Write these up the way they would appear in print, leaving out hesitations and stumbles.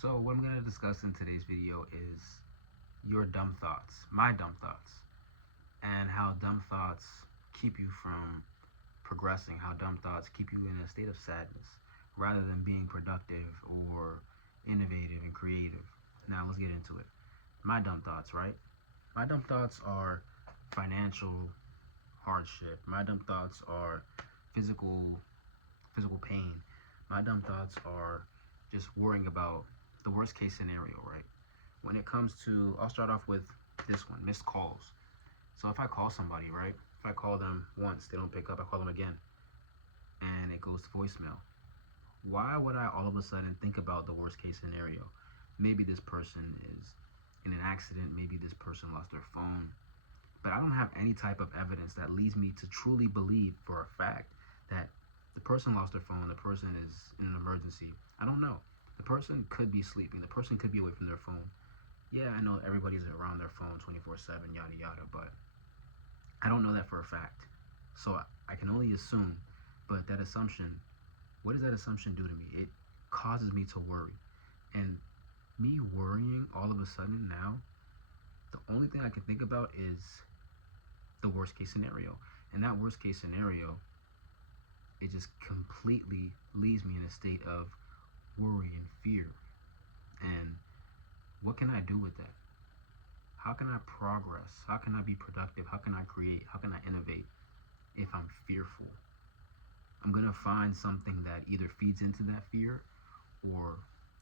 So what I'm going to discuss in today's video is your dumb thoughts, my dumb thoughts, and how dumb thoughts keep you from progressing, how dumb thoughts keep you in a state of sadness rather than being productive or innovative and creative. Now let's get into it. My dumb thoughts, right? My dumb thoughts are financial hardship. My dumb thoughts are physical pain. My dumb thoughts are just worrying about the worst case scenario, right? When it comes to, I'll start off with this one, missed calls. So if I call somebody, right? If I call them once, they don't pick up, I call them again, and it goes to voicemail. Why would I all of a sudden think about the worst case scenario? Maybe this person is in an accident, maybe this person lost their phone, but I don't have any type of evidence that leads me to truly believe for a fact that the person lost their phone, the person is in an emergency. I don't know. The person could be sleeping, the person could be away from their phone. Yeah, I know everybody's around their phone 24/7, yada yada, but I don't know that for a fact. So I can only assume, but that assumption, what does that assumption do to me? It causes me to worry. And me worrying all of a sudden now, the only thing I can think about is the worst case scenario. And that worst case scenario, it just completely leaves me in a state of worry and fear. And what can I do with that? How can I progress? How can I be productive? How can I create? How can I innovate if I'm fearful? I'm going to find something that either feeds into that fear, or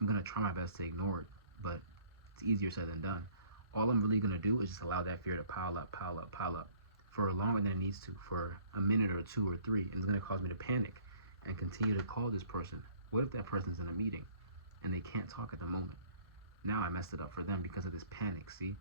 I'm going to try my best to ignore it, but it's easier said than done. All I'm really going to do is just allow that fear to pile up, pile up, pile up for longer than it needs to, for a minute or two or three, and it's going to cause me to panic and continue to call this person. What if that person's in a meeting and they can't talk at the moment? Now I messed it up for them because of this panic, see?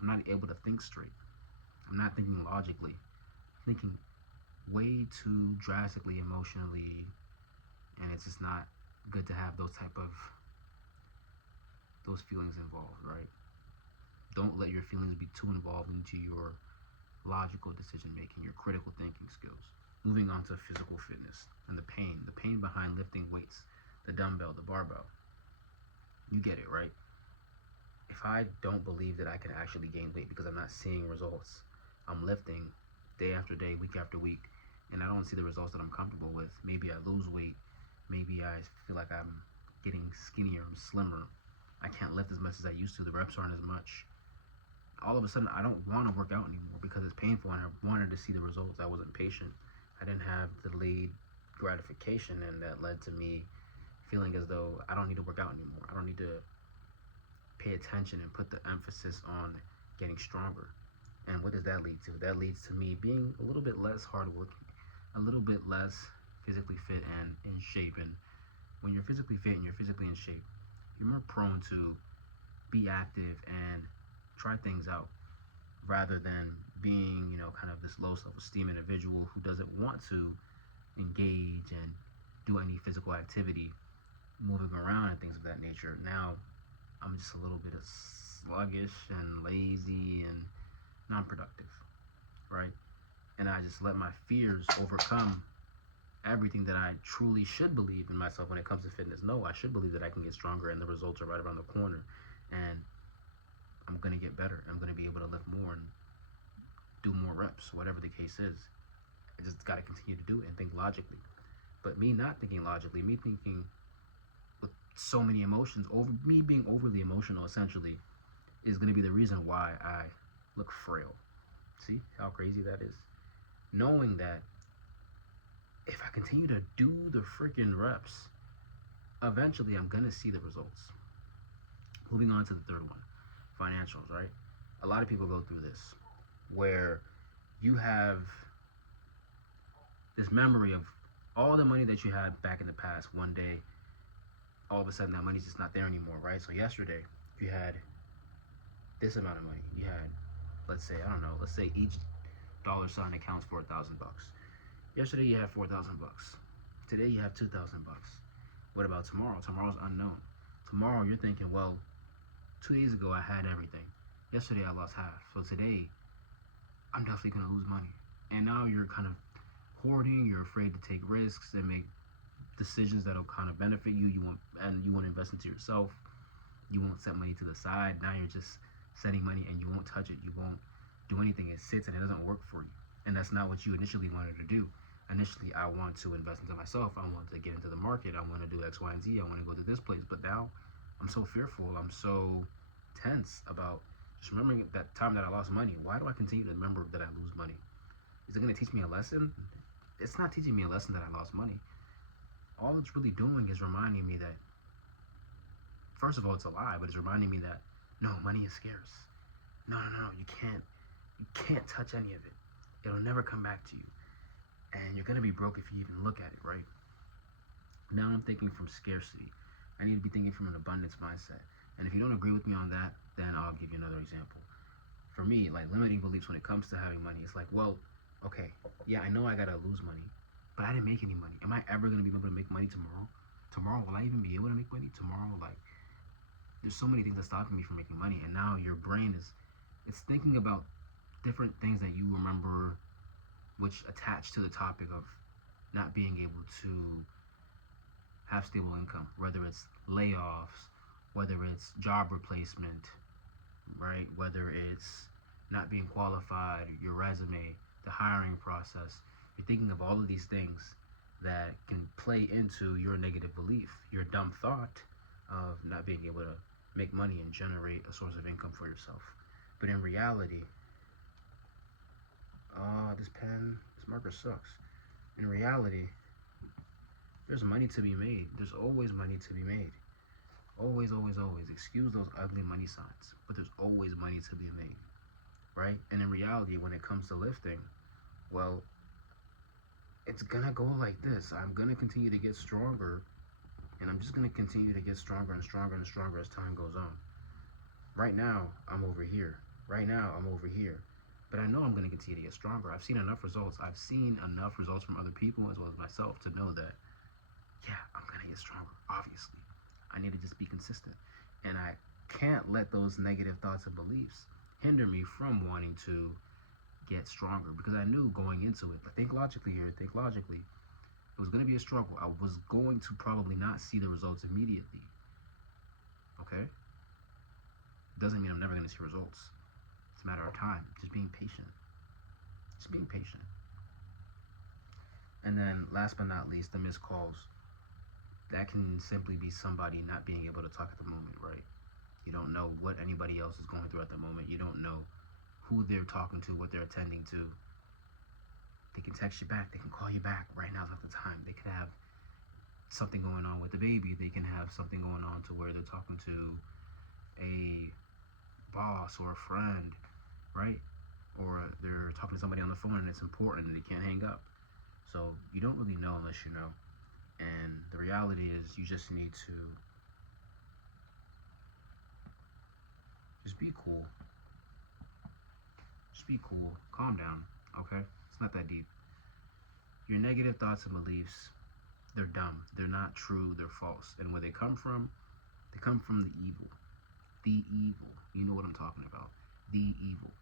I'm not able to think straight. I'm not thinking logically. I'm thinking way too drastically emotionally, and it's just not good to have those feelings involved, right? Don't let your feelings be too involved into your logical decision making, your critical thinking skills. Moving on to physical fitness and the pain behind lifting weights, the dumbbell, the barbell. You get it, right? If I don't believe that I can actually gain weight because I'm not seeing results, I'm lifting day after day, week after week, and I don't see the results that I'm comfortable with. Maybe I lose weight, maybe I feel like I'm getting skinnier, I'm slimmer, I can't lift as much as I used to, the reps aren't as much. All of a sudden I don't want to work out anymore because it's painful, and I wanted to see the results. I wasn't patient. I didn't have delayed gratification, and that led to me feeling as though I don't need to work out anymore. I don't need to pay attention and put the emphasis on getting stronger. And what does that lead to? That leads to me being a little bit less hardworking, a little bit less physically fit and in shape. And when you're physically fit and you're physically in shape, you're more prone to be active and try things out rather than being, kind of this low self-esteem individual who doesn't want to engage and do any physical activity, moving around and things of that nature. Now I'm just a little bit of sluggish and lazy and non-productive, right? And I just let my fears overcome everything that I truly should believe in myself when it comes to fitness. No, I should believe that I can get stronger and the results are right around the corner, and I'm going to get better. I'm going to be able to lift more and do more reps, whatever the case is. I just got to continue to do it and think logically. But me not thinking logically, me thinking with so many emotions, me being overly emotional essentially, is going to be the reason why I look frail. See how crazy that is? Knowing that if I continue to do the freaking reps, eventually I'm going to see the results. Moving on to the third one, financials, right? A lot of people go through this where you have this memory of all the money that you had back in the past. One day, all of a sudden that money's just not there anymore, right? So yesterday you had this amount of money. You had, let's say each dollar sign accounts for $1,000. Yesterday you had $4,000. Today you have $2,000. What about tomorrow? Tomorrow's unknown. Tomorrow you're thinking, well, 2 days ago I had everything. Yesterday I lost half. So today I'm definitely gonna lose money. And now you're kind of hoarding. You're afraid to take risks and make decisions that'll kind of benefit you. You want to invest into yourself. You won't set money to the side. Now you're just setting money and you won't touch it. You won't do anything. It sits and it doesn't work for you. And that's not what you initially wanted to do. Initially, I want to invest into myself. I want to get into the market. I want to do X, Y, and Z. I want to go to this place. But now I'm so fearful. I'm so tense about just remembering that time that I lost money. Why do I continue to remember that I lose money? Is it going to teach me a lesson? It's not teaching me a lesson that I lost money. All it's really doing is reminding me that, first of all, it's a lie, but it's reminding me that, no, money is scarce. No, you can't touch any of it. It'll never come back to you. And you're going to be broke if you even look at it, right? Now I'm thinking from scarcity. I need to be thinking from an abundance mindset. And if you don't agree with me on that, then I'll give you another example. For me, like limiting beliefs when it comes to having money, it's like, well, okay, yeah, I know I gotta lose money, but I didn't make any money. Am I ever gonna be able to make money tomorrow? Tomorrow, will I even be able to make money tomorrow? Like, there's so many things that's stopping me from making money, and now your brain it's thinking about different things that you remember, which attach to the topic of not being able to have stable income, whether it's layoffs, whether it's job replacement, right? Whether it's not being qualified, your resume, the hiring process. You're thinking of all of these things that can play into your negative belief, your dumb thought of not being able to make money and generate a source of income for yourself. But in reality, this marker sucks. In reality, there's money to be made. There's always money to be made. Always, always, always. Excuse those ugly money signs, but there's always money to be made, right? And in reality, when it comes to lifting, well, it's gonna go like this. I'm gonna continue to get stronger, and I'm just gonna continue to get stronger and stronger and stronger as time goes on. Right now, I'm over here. Right now, I'm over here. But I know I'm gonna continue to get stronger. I've seen enough results. I've seen enough results from other people as well as myself to know that, yeah, I'm gonna get stronger, obviously. I need to just be consistent. And I can't let those negative thoughts and beliefs hinder me from wanting to get stronger, because I knew going into it, think logically here, think logically, it was going to be a struggle. I was going to probably not see the results immediately. Okay? Doesn't mean I'm never going to see results. It's a matter of time. Just being patient. Just being patient. And then last but not least, the missed calls. That can simply be somebody not being able to talk at the moment, right? You don't know what anybody else is going through at the moment. You don't know who they're talking to, what they're attending to. They can text you back. They can call you back. Right now's not the time. They could have something going on with the baby. They can have something going on to where they're talking to a boss or a friend, right? Or they're talking to somebody on the phone and it's important and they can't hang up. So you don't really know unless you know. And the reality is you just need to just be cool. Just be cool. Calm down, okay? It's not that deep. Your negative thoughts and beliefs, they're dumb. They're not true. They're false. And where they come from the evil. The evil. You know what I'm talking about. The evil.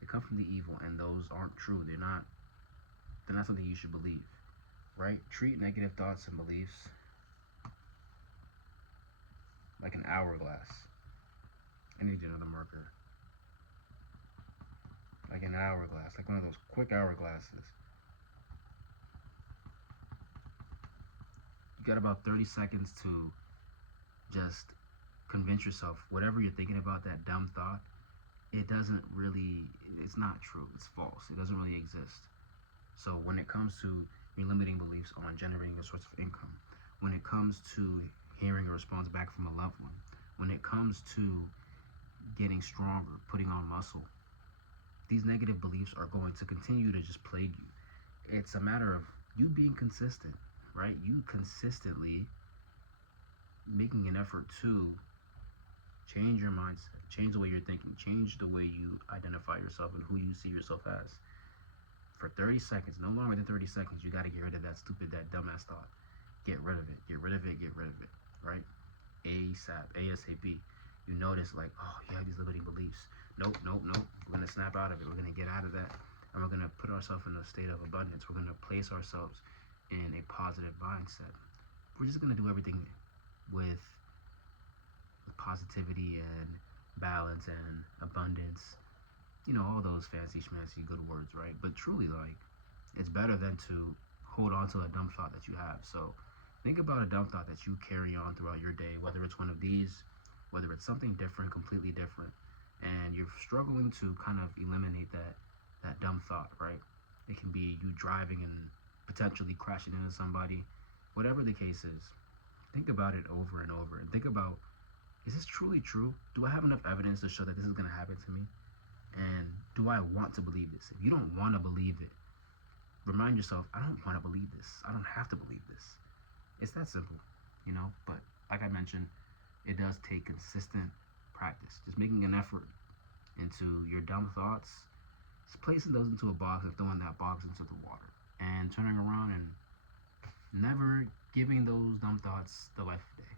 They come from the evil, and those aren't true. They're not something you should believe, right? Treat negative thoughts and beliefs like an hourglass. I need another marker. Like an hourglass, like one of those quick hourglasses. You got about 30 seconds to just convince yourself whatever you're thinking about, that dumb thought, it's not true. It's false. It doesn't really exist. So when it comes to your limiting beliefs on generating a source of income, when it comes to hearing a response back from a loved one, when it comes to getting stronger, putting on muscle, these negative beliefs are going to continue to just plague you. It's a matter of you being consistent, right? You consistently making an effort to change your mindset, change the way you're thinking, change the way you identify yourself and who you see yourself as. For 30 seconds, no longer than 30 seconds, you got to get rid of that dumbass thought. Get rid of it, get rid of it, get rid of it, right? ASAP. You notice like, oh, you have these limiting beliefs. Nope. We're going to snap out of it. We're going to get out of that. And we're going to put ourselves in a state of abundance. We're going to place ourselves in a positive mindset. We're just going to do everything with positivity and balance and abundance, all those fancy schmancy good words, right? But truly, like, it's better than to hold on to a dumb thought that you have. So think about a dumb thought that you carry on throughout your day, whether it's one of these, whether it's something different, completely different, and you're struggling to kind of eliminate that dumb thought, right? It can be you driving and potentially crashing into somebody, whatever the case is. Think about it over and over, and think about, is this truly true? Do I have enough evidence to show that this is going to happen to me? And do I want to believe this? If you don't want to believe it, remind yourself, I don't want to believe this. I don't have to believe this. It's that simple. But like I mentioned, it does take consistent practice. Just making an effort into your dumb thoughts, just placing those into a box and throwing that box into the water, and turning around and never giving those dumb thoughts the life of day.